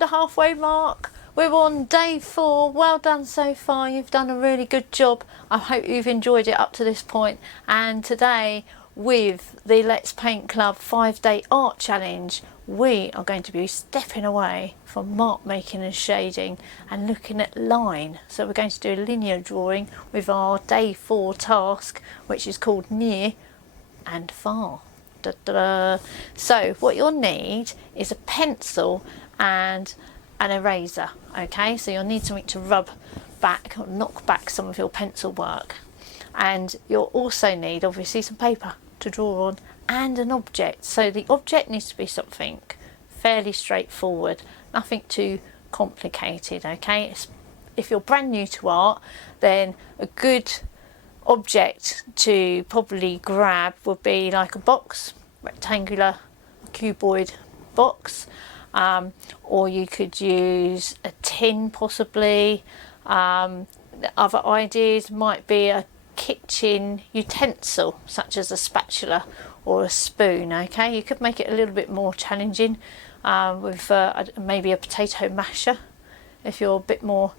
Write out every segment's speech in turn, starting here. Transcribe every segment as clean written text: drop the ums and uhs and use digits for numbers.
the halfway mark. We're on day 4. Well done so far. You've done a really good job. I hope you've enjoyed it up to this point. And today, with the Let's Paint Club 5-day art challenge, we are going to be stepping away from mark making and shading and looking at line. So we're going to do a linear drawing with our day 4 task, which is called near and far. Da, da, da. So what you'll need is a pencil and an eraser. Okay, so you'll need something to rub back or knock back some of your pencil work, and you'll also need obviously some paper to draw on and an object. So the object needs to be something fairly straightforward, nothing too complicated. Okay, if you're brand new to art, then a good object to probably grab would be like a box, rectangular cuboid box, or you could use a tin possibly. The other ideas might be a kitchen utensil such as a spatula or a spoon. Okay, you could make it a little bit more challenging with maybe a potato masher if you're a bit more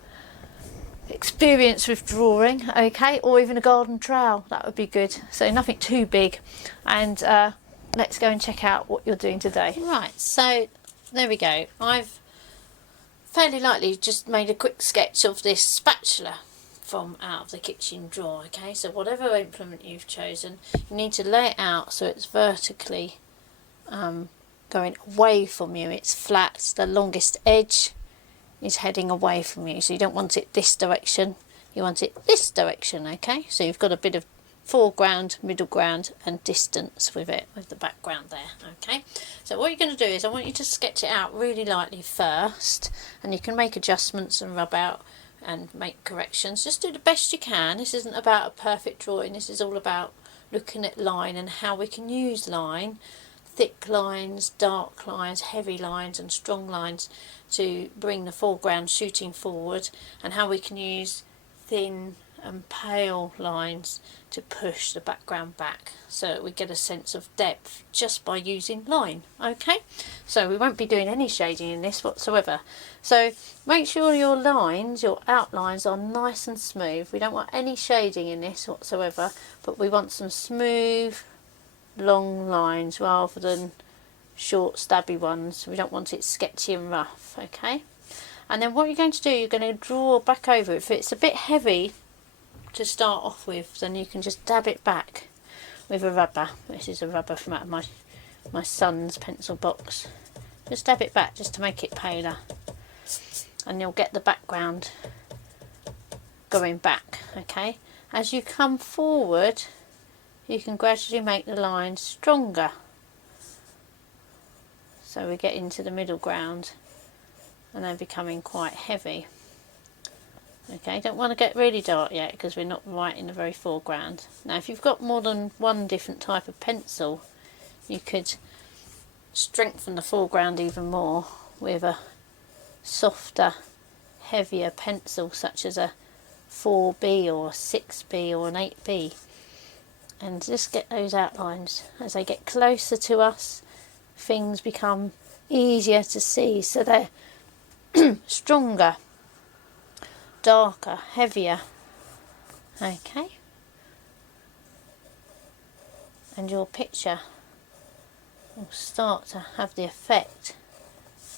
experienced with drawing. Okay, or even a garden trowel, that would be good. So nothing too big. And let's go and check out what you're doing today. Right, so there we go. I've fairly lightly just made a quick sketch of this spatula from out of the kitchen drawer. Okay, so whatever implement you've chosen, you need to lay it out so it's vertically going away from you. It's flat, the longest edge is heading away from you, so you don't want it this direction, you want it this direction. Okay, so you've got a bit of foreground, middle ground and distance with it, with the background there. Okay, so what you're going to do is I want you to sketch it out really lightly first, and you can make adjustments and rub out and make corrections. Just do the best you can. This isn't about a perfect drawing, this is all about looking at line and how we can use line, thick lines, dark lines, heavy lines and strong lines to bring the foreground shooting forward, and how we can use thin and pale lines to push the background back so that we get a sense of depth just by using line. Okay, so we won't be doing any shading in this whatsoever, so make sure your lines, your outlines are nice and smooth. We don't want any shading in this whatsoever, but we want some smooth long lines rather than short stabby ones. We don't want it sketchy and rough. Okay, and then what you're going to do, you're going to draw back over it. If it's a bit heavy to start off with, then you can just dab it back with a rubber. This is a rubber from out of my son's pencil box. Just dab it back just to make it paler, and you'll get the background going back. Okay, as you come forward you can gradually make the lines stronger, so we get into the middle ground and they're becoming quite heavy. Okay, don't want to get really dark yet because we're not right in the very foreground. Now if you've got more than one different type of pencil, you could strengthen the foreground even more with a softer, heavier pencil such as a 4B or a 6B or an 8B, and just get those outlines. As they get closer to us, things become easier to see, so they're stronger, darker, heavier. Okay, and your picture will start to have the effect,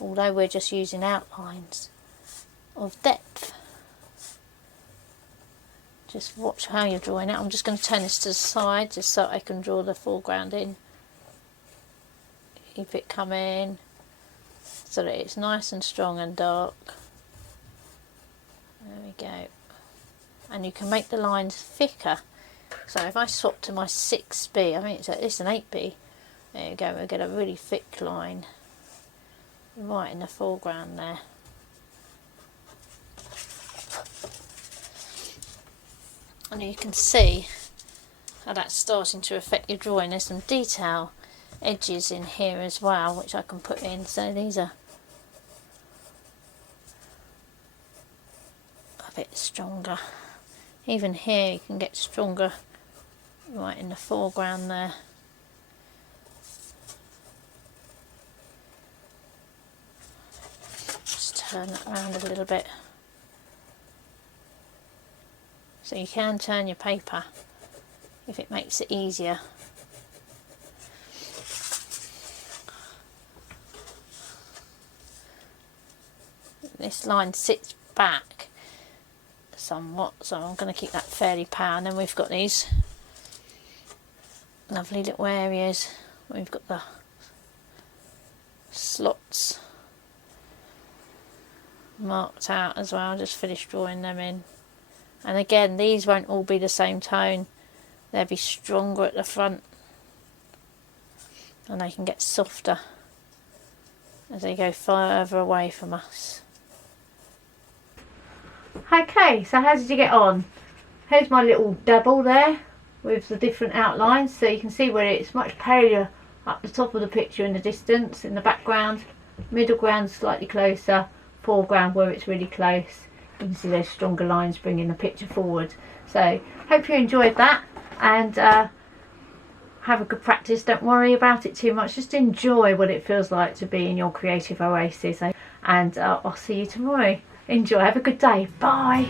although we're just using outlines, of depth. Just watch how you're drawing it. I'm just going to turn this to the side just so I can draw the foreground in. Keep it coming so that it's nice and strong and dark. There we go. And you can make the lines thicker. So if I swap to my 6B, I mean it's an 8B, there you go, we'll get a really thick line right in the foreground there. And you can see how that's starting to affect your drawing. There's some detail edges in here as well which I can put in, so these are a bit stronger. Even here you can get stronger right in the foreground there. turn that around a little bit. So you can turn your paper if it makes it easier. This line sits back somewhat, so I'm going to keep that fairly parallel. And then we've got these lovely little areas. We've got the slots marked out as well. Just finished drawing them in. And again, these won't all be the same tone. They'll be stronger at the front, and they can get softer as they go further away from us. Okay, so how did you get on? Here's my little double there with the different outlines, so you can see where it's much paler up the top of the picture in the distance, in the background, middle ground slightly closer, foreground where it's really close. You can see those stronger lines bringing the picture forward. So hope you enjoyed that, and have a good practice. Don't worry about it too much, just enjoy what it feels like to be in your creative oasis, and I'll see you tomorrow. Enjoy, have a good day, bye.